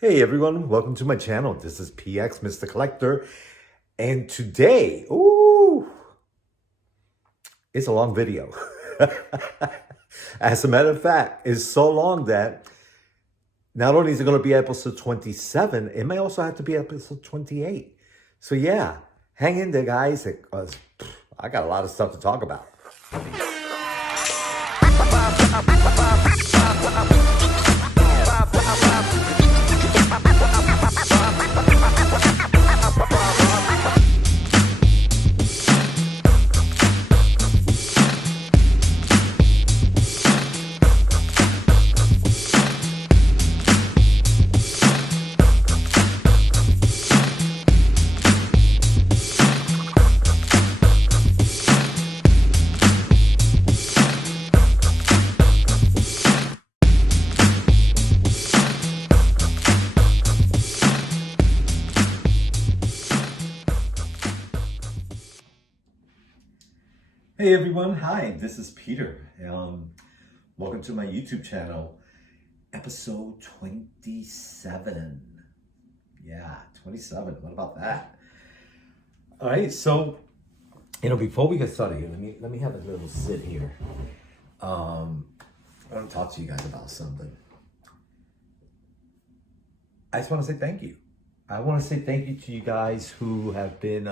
Hey everyone, welcome to my channel. This is PX Mr. Collector, and today, it's a long video. As a matter of fact, it's so long that not only is it going to be episode 27, it may also have to be episode 28. So yeah, hang in there, guys. I got a lot of stuff to talk about. Hey everyone, hi, this is Peter. Welcome to my YouTube channel, episode 27. Yeah, 27, what about that? All right, so, before we get started here, let me have a little sit here. I want to talk to you guys about something. I just want to say thank you. I want to say thank you to you guys who have been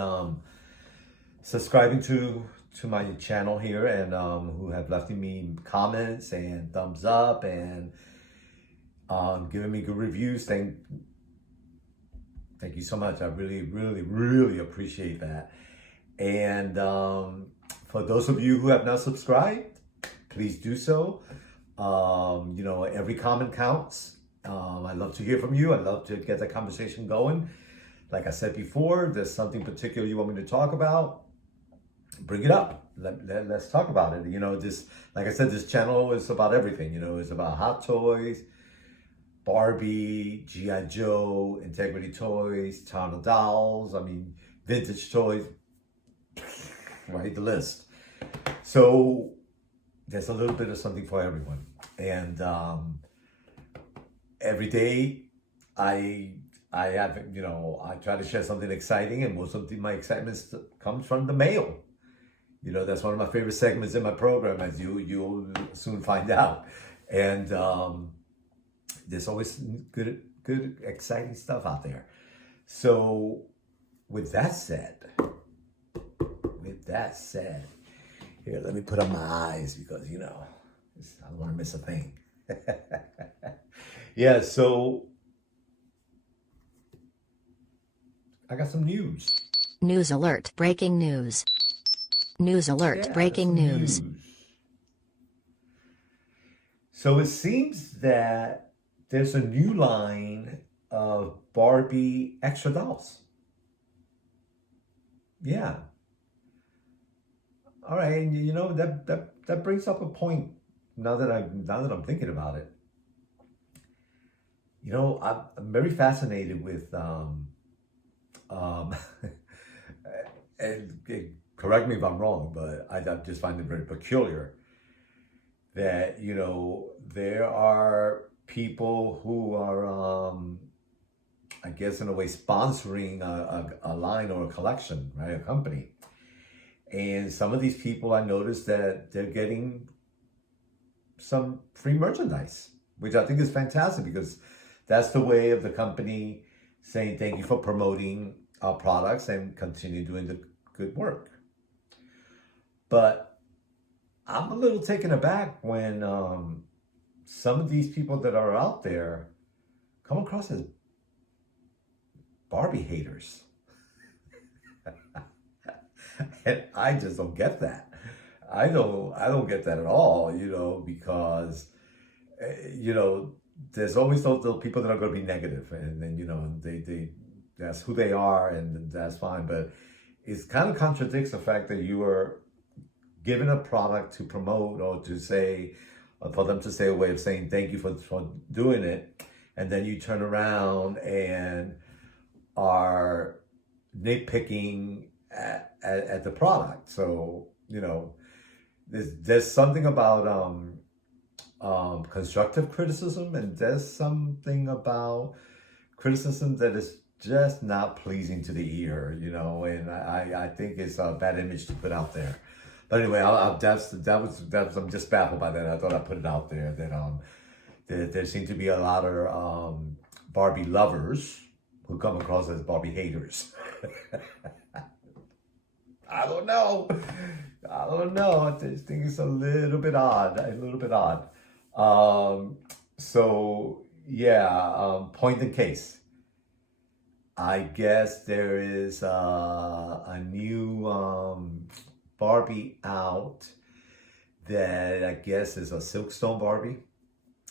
subscribing to my channel here and who have left me comments and thumbs up and giving me good reviews. Thank you so much. I really appreciate that. And for those of you who have not subscribed, please do so. Every comment counts. I love to hear from you. I love to get the conversation going. Like I said before, if there's something particular you want me to talk about, bring it up. Let's talk about it. Like I said, this channel is about everything. It's about hot toys, Barbie, G.I. Joe, Integrity Toys, Town of Dolls, vintage toys, right? The list. So there's a little bit of something for everyone. And every day I have, I try to share something exciting, and most of my excitement comes from the mail. That's one of my favorite segments in my program, as you'll soon find out. And there's always good, exciting stuff out there. So with that said, here, let me put on my eyes because, I don't want to miss a thing. Yeah, so I got some news. News alert, breaking news. News alert, Yeah, breaking news. So it seems that there's a new line of Barbie extra dolls. Yeah. All right, and that brings up a point now that I'm thinking about it. I'm very fascinated with and correct me if I'm wrong, but I just find it very peculiar that, there are people who are, I guess in a way, sponsoring a line or a collection, right? A company. And some of these people, I noticed that they're getting some free merchandise, which I think is fantastic because that's the way of the company saying thank you for promoting our products and continue doing the good work. But I'm a little taken aback when some of these people that are out there come across as Barbie haters. And I just don't get that. I don't get that at all, because, there's always those people that are going to be negative, and then, they that's who they are, and that's fine. But it kind of contradicts the fact that you are given a product to promote or to say, or for them to say a way of saying thank you for doing it, and then you turn around and are nitpicking at the product. So there's something about constructive criticism, and there's something about criticism that is just not pleasing to the ear, you know, and I think it's a bad image to put out there. But anyway, I'm just baffled by that. I thought I'd put it out there that there seem to be a lot of Barbie lovers who come across as Barbie haters. I don't know. I just think it's a little bit odd. So yeah, point in case. I guess there is a new Barbie out that I guess is a Silkstone Barbie,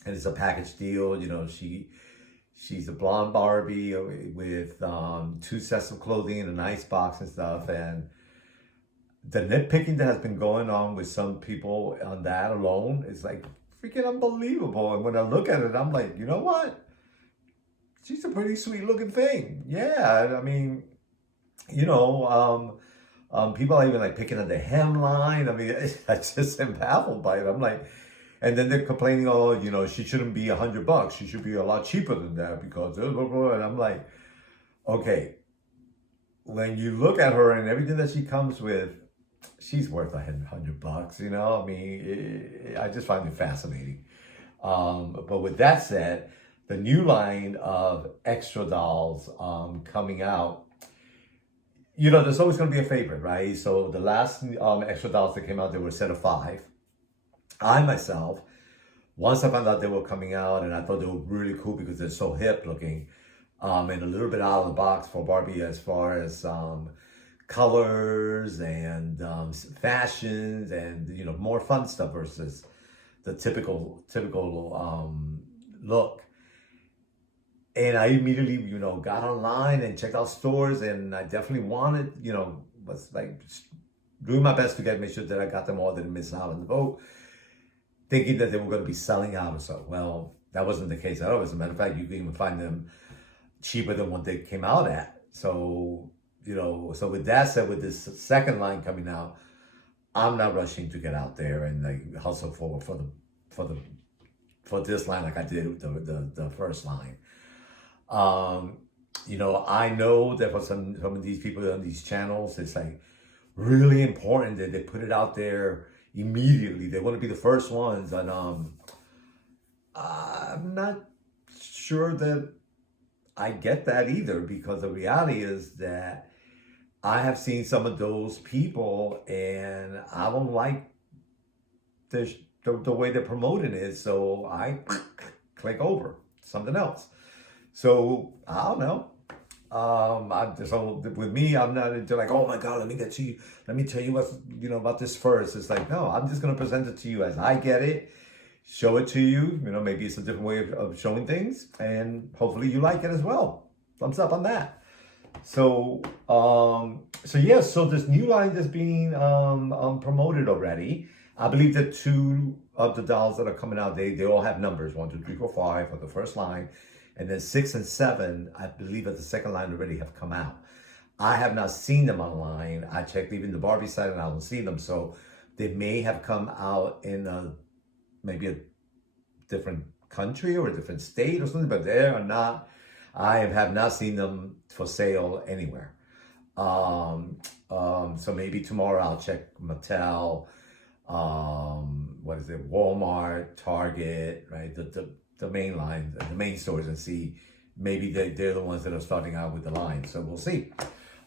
and it's a package deal. You know, she's a blonde Barbie with 2 sets of clothing and an ice box and stuff, and the nitpicking that has been going on with some people on that alone is like freaking unbelievable. And when I look at it, I'm like, you know what? She's a pretty sweet looking thing. Yeah, I mean, you know, people are even like picking at the hemline. I mean, I just am baffled by it. I'm like, and then they're complaining, oh, you know, she shouldn't be $100. She should be a lot cheaper than that because, blah, blah, blah. And I'm like, okay, when you look at her and everything that she comes with, she's worth $100. You know, I mean, I just find it fascinating. But with that said, the new line of extra dolls coming out, you know, there's always going to be a favorite, right? So the last extra dolls that came out, they were a set of 5. I myself, once I found out they were coming out, and I thought they were really cool because they're so hip looking, and a little bit out of the box for Barbie as far as colors and fashions and, you know, more fun stuff versus the typical look. And I immediately, you know, got online and checked out stores, and I definitely wanted, you know, was like doing my best to make sure that I got them all, didn't miss out on the boat, thinking that they were going to be selling out or so. Well, that wasn't the case at all. As a matter of fact, you can even find them cheaper than what they came out at. So, you know, so with that said, with this second line coming out, I'm not rushing to get out there and like hustle for this line like I did with the first line. You know, I know that for some of these people on these channels, it's like really important that they put it out there immediately. They want to be the first ones, and I'm not sure that I get that either, because the reality is that I have seen some of those people and I don't like the way they're promoting it, so I click over something else. So I don't know. So with me, I'm not into like, oh my God, let me tell you what's, you know, about this first. It's like, no, I'm just gonna present it to you as I get it, show it to you. You know, maybe it's a different way of showing things, and hopefully you like it as well. Thumbs up on that. So yeah, so this new line that's being promoted already. I believe that 2 of the dolls that are coming out, they all have numbers, 1, 2, 3, 4, 5 for the first line. And then 6 and 7, I believe at the second line already have come out. I have not seen them online. I checked even the Barbie site and I don't see them. So they may have come out in maybe a different country or a different state or something, but they are not. I have not seen them for sale anywhere. So maybe tomorrow I'll check Mattel, Walmart, Target, right? The main lines, the main stores, and see maybe they're the ones that are starting out with the line. So we'll see.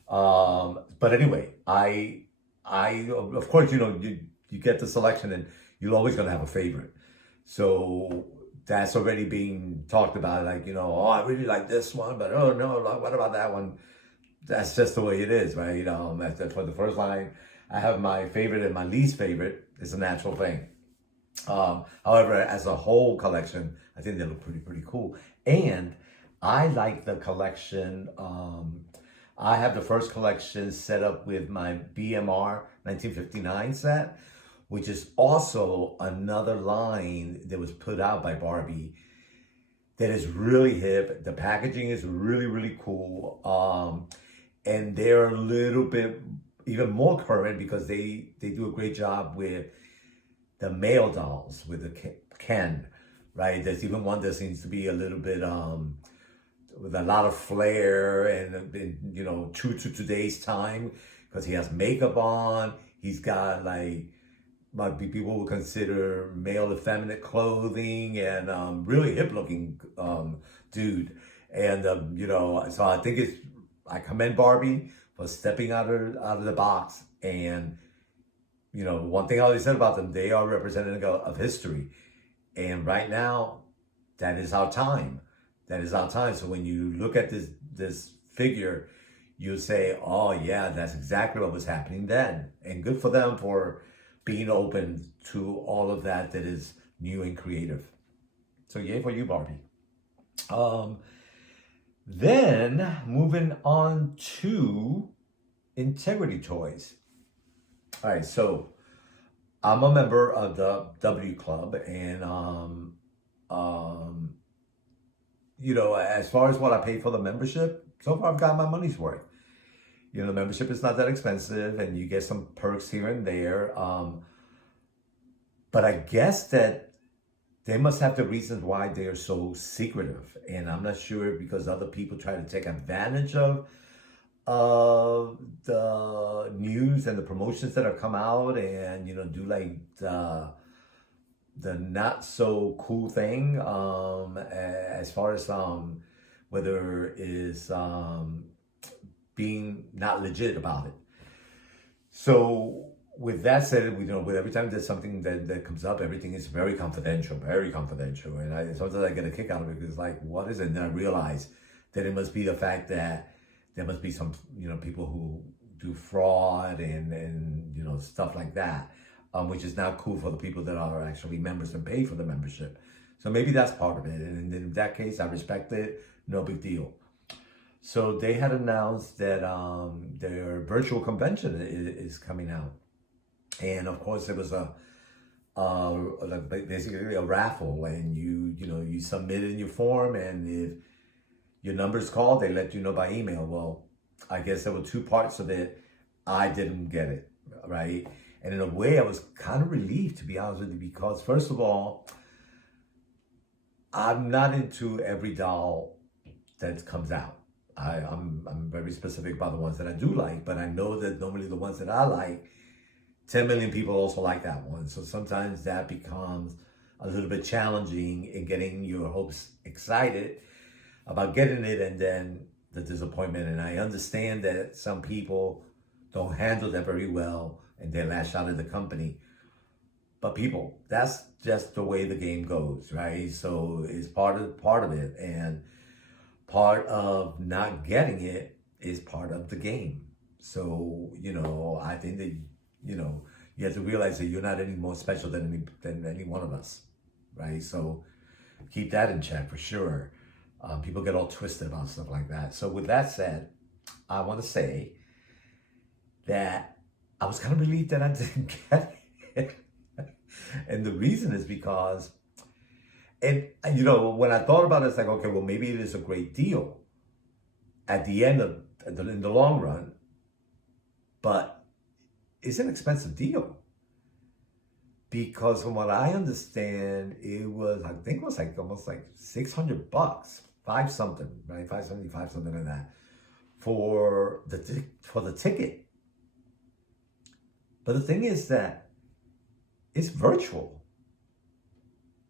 But anyway, I of course, you know, you get the selection and you're always going to have a favorite. So that's already being talked about. Like, you know, oh, I really like this one, but oh no, what about that one? That's just the way it is, right? That's for the first line. I have my favorite and my least favorite. It's a natural thing. However, as a whole collection, I think they look pretty cool. And I like the collection. I have the first collection set up with my BMR 1959 set, which is also another line that was put out by Barbie that is really hip. The packaging is really cool. And they're a little bit even more current because they do a great job with the male dolls, with the Ken, right? There's even one that seems to be a little bit with a lot of flair and you know, true to today's time, because he has makeup on. He's got like what people would consider male effeminate clothing, and really hip looking dude. And you know, so I commend Barbie for stepping out of the box. And you know, one thing I always said about them, they are representative of history. And right now, that is our time. That is our time. So when you look at this figure, you say, oh yeah, that's exactly what was happening then. And good for them for being open to all of that is new and creative. So yay for you, Barbie. Then moving on to Integrity Toys. All right, so I'm a member of the W Club, and you know, as far as what I paid for the membership, so far I've got my money's worth. You know, the membership is not that expensive, and you get some perks here and there. But I guess that they must have the reasons why they are so secretive, and I'm not sure because other people try to take advantage of the news and the promotions that have come out, and you know, do like the not so cool thing as far as whether is being not legit about it. So with that said, you know, with every time there's something that comes up, everything is very confidential, and sometimes I get a kick out of it because like, what is it? And then I realize that it must be the fact that there must be some, you know, people who do fraud and you know, stuff like that, which is not cool for the people that are actually members and pay for the membership. So maybe that's part of it. And in that case, I respect it. No big deal. So they had announced that their virtual convention is coming out. And of course, it was basically a raffle, and you submitted your form, and if your number's called, they let you know by email. Well, I guess there were two parts of it. I didn't get it, right? And in a way, I was kind of relieved, to be honest with you, because first of all, I'm not into every doll that comes out. I'm very specific about the ones that I do like, but I know that normally the ones that I like, 10 million people also like that one. So sometimes that becomes a little bit challenging in getting your hopes excited about getting it, and then the disappointment. And I understand that some people don't handle that very well and they lash out at the company. But people, that's just the way the game goes, right? So it's part of it, and part of not getting it is part of the game. So, you know, I think that, you know, you have to realize that you're not any more special than any one of us, right? So keep that in check for sure. People get all twisted about stuff like that. So with that said, I want to say that I was kind of relieved that I didn't get it. And the reason is because, and you know, when I thought about it, it's like, okay, well, maybe it is a great deal at the end of, in the long run, but it's an expensive deal. Because from what I understand, I think it was like almost like $600, five something, right? 575, something like that, for the ticket. But the thing is that it's virtual.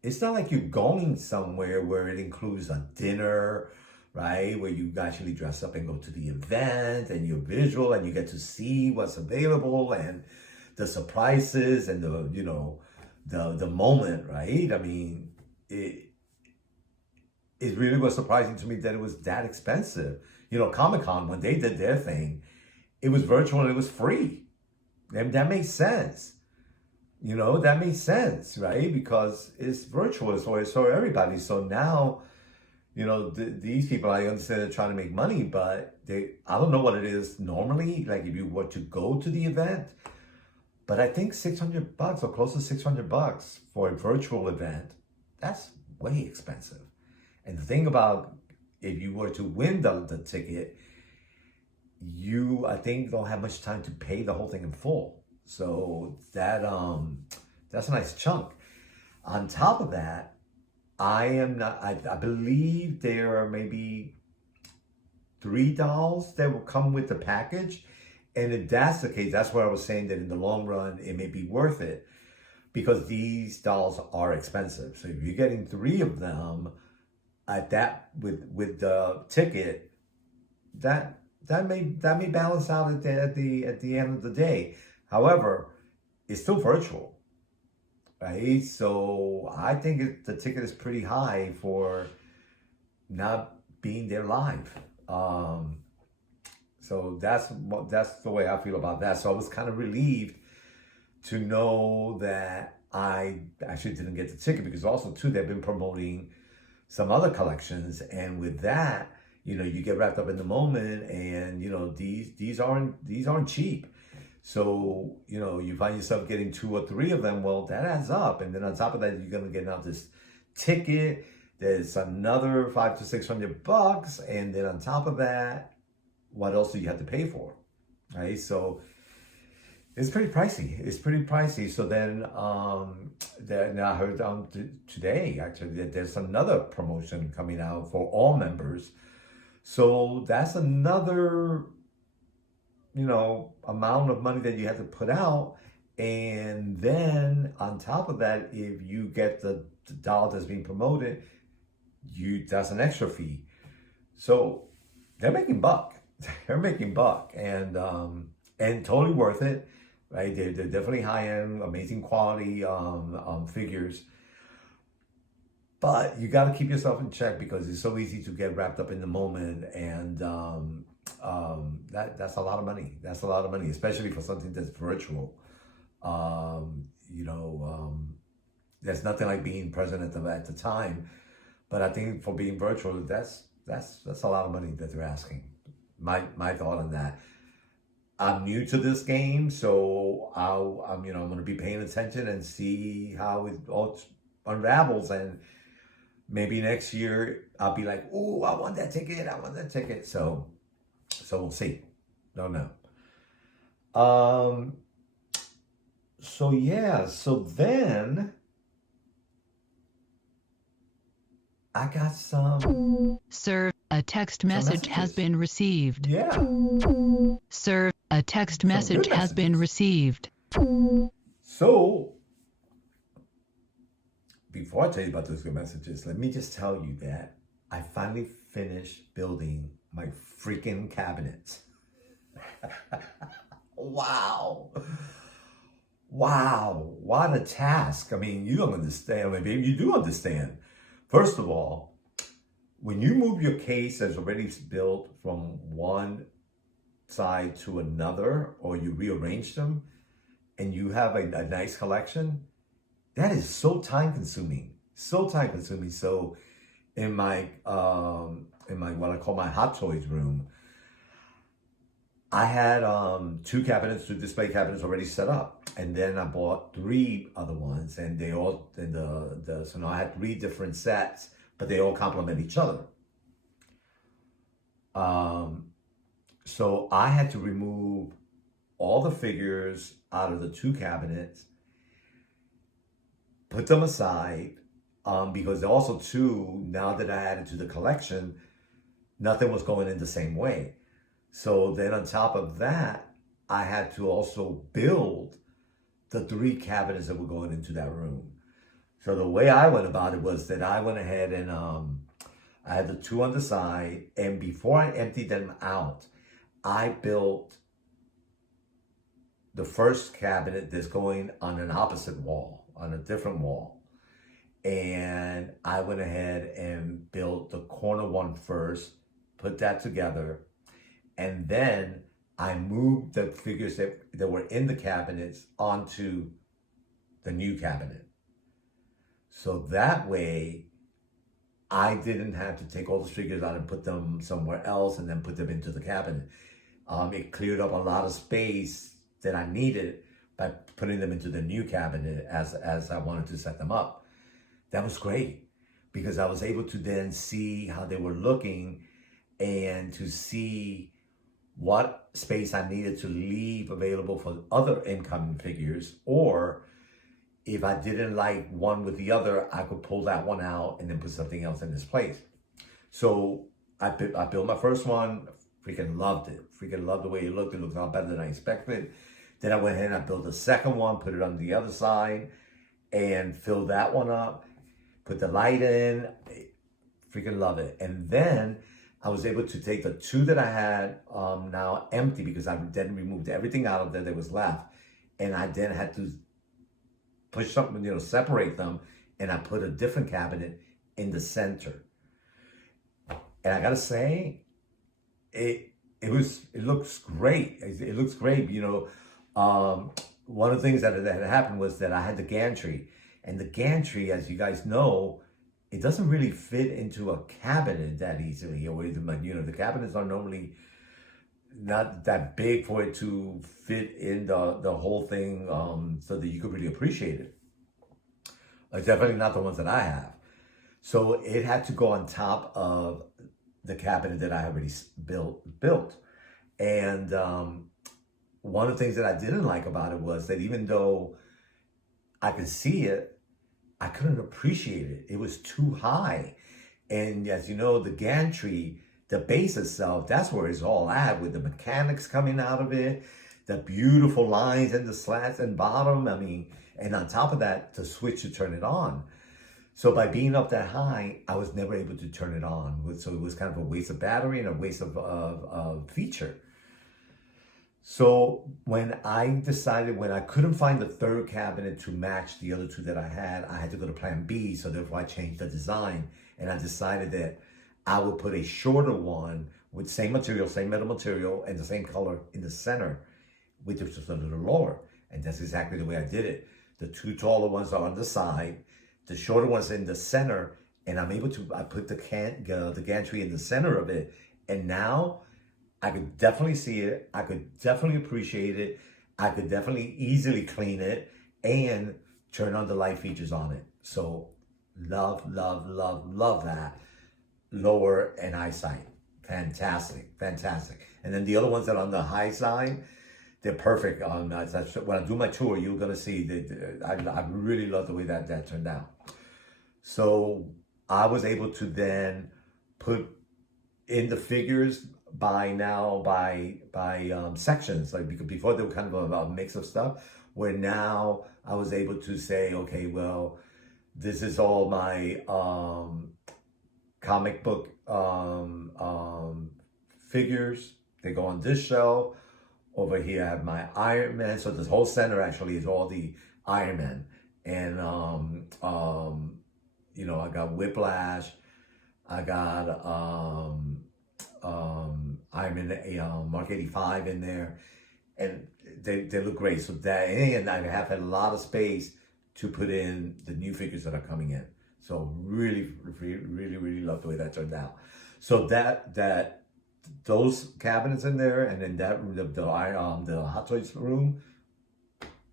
It's not like you're going somewhere where it includes a dinner, right? Where you actually dress up and go to the event, and you're visual and you get to see what's available and the surprises and the moment, right? I mean, it really was surprising to me that it was that expensive. You know, Comic-Con, when they did their thing, it was virtual and it was free. And that makes sense. You know, that makes sense, right? Because it's virtual, so it's for everybody. So now, you know, these people, I understand they're trying to make money, but I don't know what it is normally, like if you were to go to the event. But I think $600 or close to $600 for a virtual event, that's way expensive. And the thing about, if you were to win the ticket, you, I think, don't have much time to pay the whole thing in full. So that's a nice chunk. On top of that, I believe there are maybe 3 dolls that will come with the package. And if that's the case, that's where I was saying that in the long run, it may be worth it because these dolls are expensive. So if you're getting 3 of them at that with the ticket, that may balance out at the end of the day. However, it's still virtual, right? So I think the ticket is pretty high for not being there live. So that's the way I feel about that. So I was kind of relieved to know that I actually didn't get the ticket because also too they've been promoting some other collections, and with that, you know, you get wrapped up in the moment, and you know these aren't cheap. So you know you find yourself getting 2 or 3 of them. Well, that adds up, and then on top of that, you're gonna get now this ticket. There's another $500 to $600, and then on top of that, what else do you have to pay for, right? So it's pretty pricey. It's pretty pricey. So then, now I heard today actually that there's another promotion coming out for all members. So that's another, you know, amount of money that you have to put out. And then on top of that, if you get the doll that's being promoted, that's an extra fee. So they're making buck. They're making buck, and totally worth it, right? They're definitely high end, amazing quality figures. But you got to keep yourself in check because it's so easy to get wrapped up in the moment, and that's a lot of money. That's a lot of money, especially for something that's virtual. There's nothing like being present at the time, but I think for being virtual, that's a lot of money that they're asking. My thought on that. I'm new to this game, so I'm going to be paying attention and see how it all unravels, and maybe next year I'll be like, "Ooh, I want that ticket! I want that ticket!" So we'll see. Don't know. So yeah. So then I got some. Sir, a text message has been received. Yeah. Sir, a text message has been received. So, before I tell you about those good messages, let me just tell you that I finally finished building my freaking cabinets. Wow. Wow. What a task. I mean, you don't understand. I mean, maybe you do understand. First of all, when you move your case that's already built from one side to another, or you rearrange them, and you have a nice collection, that is so time consuming. So time consuming. So in my what I call my Hot Toys room, I had 2 cabinets, 2 display cabinets already set up, and then I bought 3 other ones, and they all so now I had 3 different sets, but they all complement each other. So I had to remove all the figures out of the 2 cabinets, put them aside, because also too, now that I added to the collection, nothing was going in the same way. So then on top of that, I had to also build the 3 cabinets that were going into that room. So the way I went about it was that I went ahead and I had the 2 on the side, and before I emptied them out, I built the first cabinet that's going on an opposite wall, on a different wall. And I went ahead and built the corner one first, put that together, and then I moved the figures that were in the cabinets onto the new cabinet. So that way, I didn't have to take all the figures out and put them somewhere else and then put them into the cabinet. It cleared up a lot of space that I needed by putting them into the new cabinet as I wanted to set them up. That was great because I was able to then see how they were looking and to see what space I needed to leave available for other incoming figures, or if I didn't like one with the other, I could pull that one out and then put something else in its place. So I built my first one. Freaking loved it. Freaking loved the way it looked. It looked a lot better than I expected. Then I went ahead and I built the second one, put it on the other side, and filled that one up. Put the light in. Freaking love it. And then I was able to take the two that I had now empty because I then removed everything out of there that was left. And I then had to push something, separate them. And I put a different cabinet in the center. And I gotta say, it looks great. It looks great. One of the things that had happened was that I had the gantry. And the gantry, as you guys know, it doesn't really fit into a cabinet that easily. Or the cabinets are normally not that big for it to fit in the whole thing so that you could really appreciate it. Definitely not the ones that I have. So it had to go on top of the cabinet that I already built. And one of the things that I didn't like about it was that even though I could see it, I couldn't appreciate it. It was too high. And as you know, the gantry, the base itself, that's where it's all at, with the mechanics coming out of it, the beautiful lines and the slats and bottom. And on top of that, the switch to turn it on. So by being up that high, I was never able to turn it on. So it was kind of a waste of battery and a waste of feature. So when I couldn't find the third cabinet to match the other two that I had to go to plan B. So therefore I changed the design, and I decided that I would put a shorter one with same material, same metal material, and the same color in the center, which was just a little lower. And that's exactly the way I did it. The two taller ones are on the side, the shorter one's in the center, and I put the gantry in the center of it. And now I could definitely see it. I could definitely appreciate it. I could definitely easily clean it and turn on the light features on it. So love that. Lower and eyesight. Fantastic. And then the other ones that are on the high side, they're perfect. When I do my tour, you're going to see that I really love the way that turned out. So I was able to then put in the figures by sections. Like, because before they were kind of a mix of stuff, where now I was able to say, okay, well, this is all my comic book figures. They go on this shelf. Over here I have my Iron Man. So this whole center actually is all the Iron Man. And I got Whiplash. I got Iron Man Mark 85 in there. And they look great. So that, and I have a lot of space to put in the new figures that are coming in. So really love the way that turned out. So those cabinets in there, and then that room, the Hot Toys room,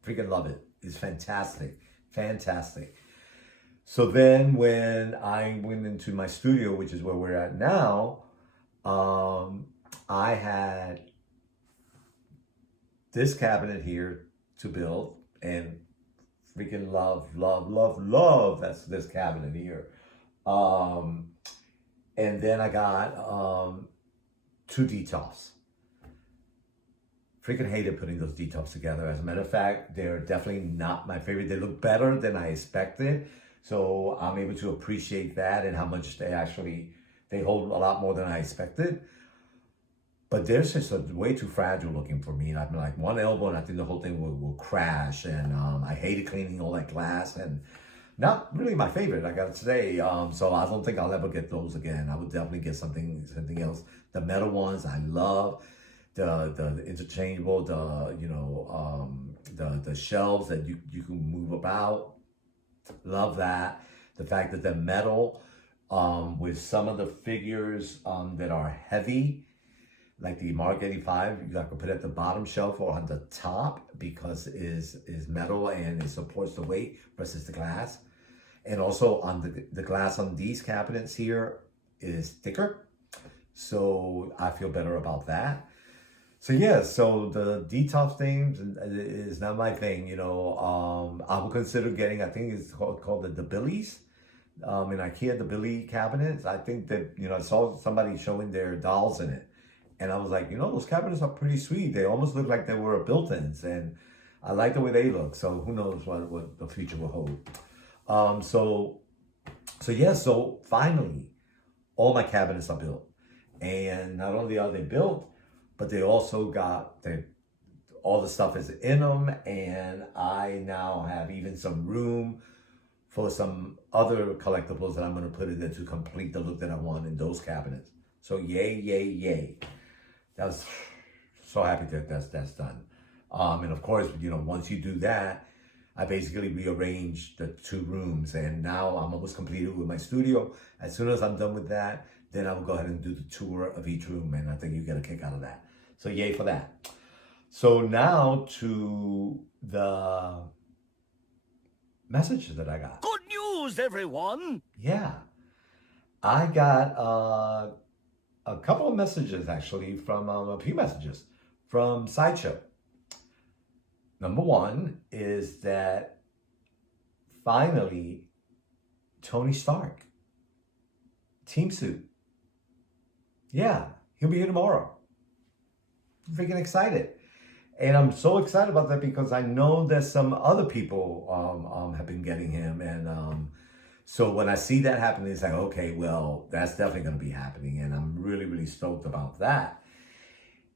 freaking love it. It's fantastic. So then when I went into my studio, which is where we're at now, I had this cabinet here to build, and freaking love that's this cabinet here. And then I got two detops. Freaking hated putting those detops together. As a matter of fact, they're definitely not my favorite. They look better than I expected. So I'm able to appreciate that and how much they hold a lot more than I expected. But they're just way too fragile looking for me. And I'm like one elbow and I think the whole thing will crash. And I hated cleaning all that glass, and not really my favorite, I gotta say. So I don't think I'll ever get those again. I would definitely get something else. The metal ones I love. The interchangeable, the shelves that you can move about. Love that. The fact that they're metal, with some of the figures that are heavy, like the Mark 85, you have to put it at the bottom shelf or on the top because it is metal and it supports the weight versus the glass. And also on the glass on these cabinets here is thicker. So I feel better about that. So yeah, so the detox thing is not my thing, I would consider getting, I think it's called the Billies. in IKEA, the Billy cabinets. I think that, I saw somebody showing their dolls in it. And I was like, those cabinets are pretty sweet. They almost look like they were built-ins. And I like the way they look. So who knows what the future will hold. So finally, all my cabinets are built. And not only are they built, but they also got all the stuff is in them. And I now have even some room for some other collectibles that I'm going to put in there to complete the look that I want in those cabinets. So yay, yay, yay. I was so happy that that's done. And of course, once you do that, I basically rearranged the 2 rooms, and now I'm almost completed with my studio. As soon as I'm done with that, then I will go ahead and do the tour of each room, and I think you get a kick out of that. So yay for that. So now to the message that I got. Good news, everyone! Yeah. I got a couple of messages, actually, from a few messages from Sideshow. Number one is that finally, Tony Stark, Team Suit. Yeah, he'll be here tomorrow. I'm freaking excited. And I'm so excited about that because I know that some other people have been getting him. And so when I see that happening, it's like, okay, well, that's definitely going to be happening. And I'm really, really stoked about that.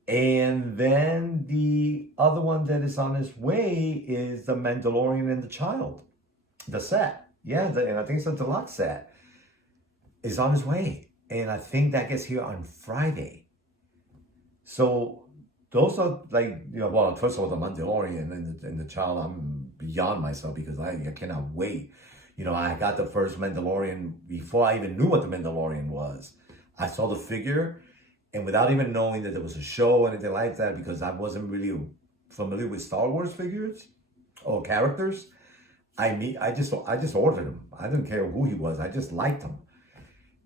And then the other one that is on its way is the Mandalorian and the Child. The set. Yeah, and I think it's a deluxe set. Is on its way. And I think that gets here on Friday. So those are like, well, first of all, the Mandalorian and the Child, I'm beyond myself because I cannot wait. I got the first Mandalorian before I even knew what the Mandalorian was. I saw the figure, and without even knowing that there was a show or anything like that, because I wasn't really familiar with Star Wars figures or characters, I just ordered him. I didn't care who he was. I just liked him.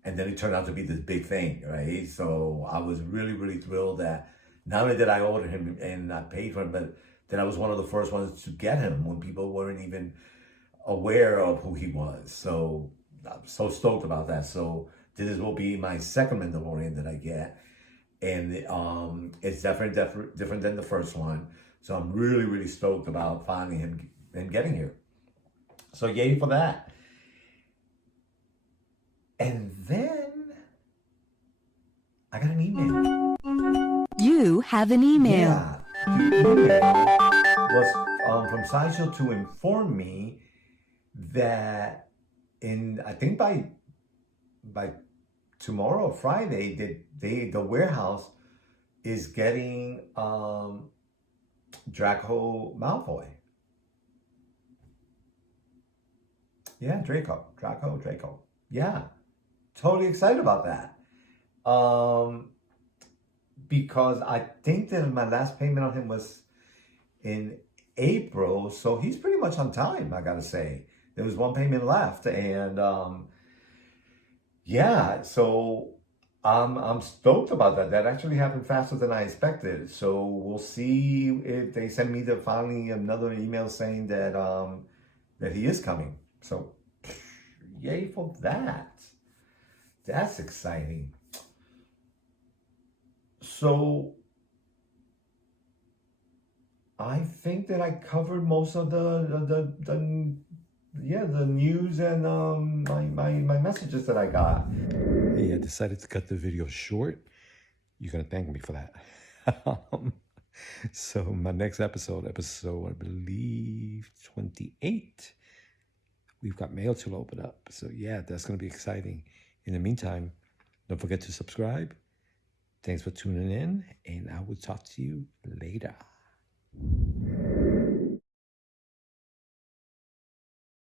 And then it turned out to be this big thing, right? So I was really, really thrilled that not only did I order him and I paid for him, but that I was one of the first ones to get him when people weren't even aware of who he was. So I'm so stoked about that. So this will be my second Mandalorian that I get. And it's definitely different than the first one. So I'm really, really stoked about finally him getting here. So yay for that. And then I got an email. You have an email. Yeah. The email was from Sideshow to inform me that I think by tomorrow or Friday, the warehouse is getting Draco Malfoy. Yeah, Draco. Yeah, totally excited about that. Because I think that my last payment on him was in April, so he's pretty much on time, I gotta say. There was one payment left, and yeah, so I'm stoked about that. That actually happened faster than I expected. So we'll see if they send me finally another email saying that that he is coming. So yay for that. That's exciting. So I think that I covered most of the news and my messages that I got. Hey, I decided to cut the video short. You're gonna thank me for that. So my next episode I believe 28. We've got mail to open up. So yeah, that's gonna be exciting. In the meantime, don't forget to subscribe. Thanks for tuning in, and I will talk to you later.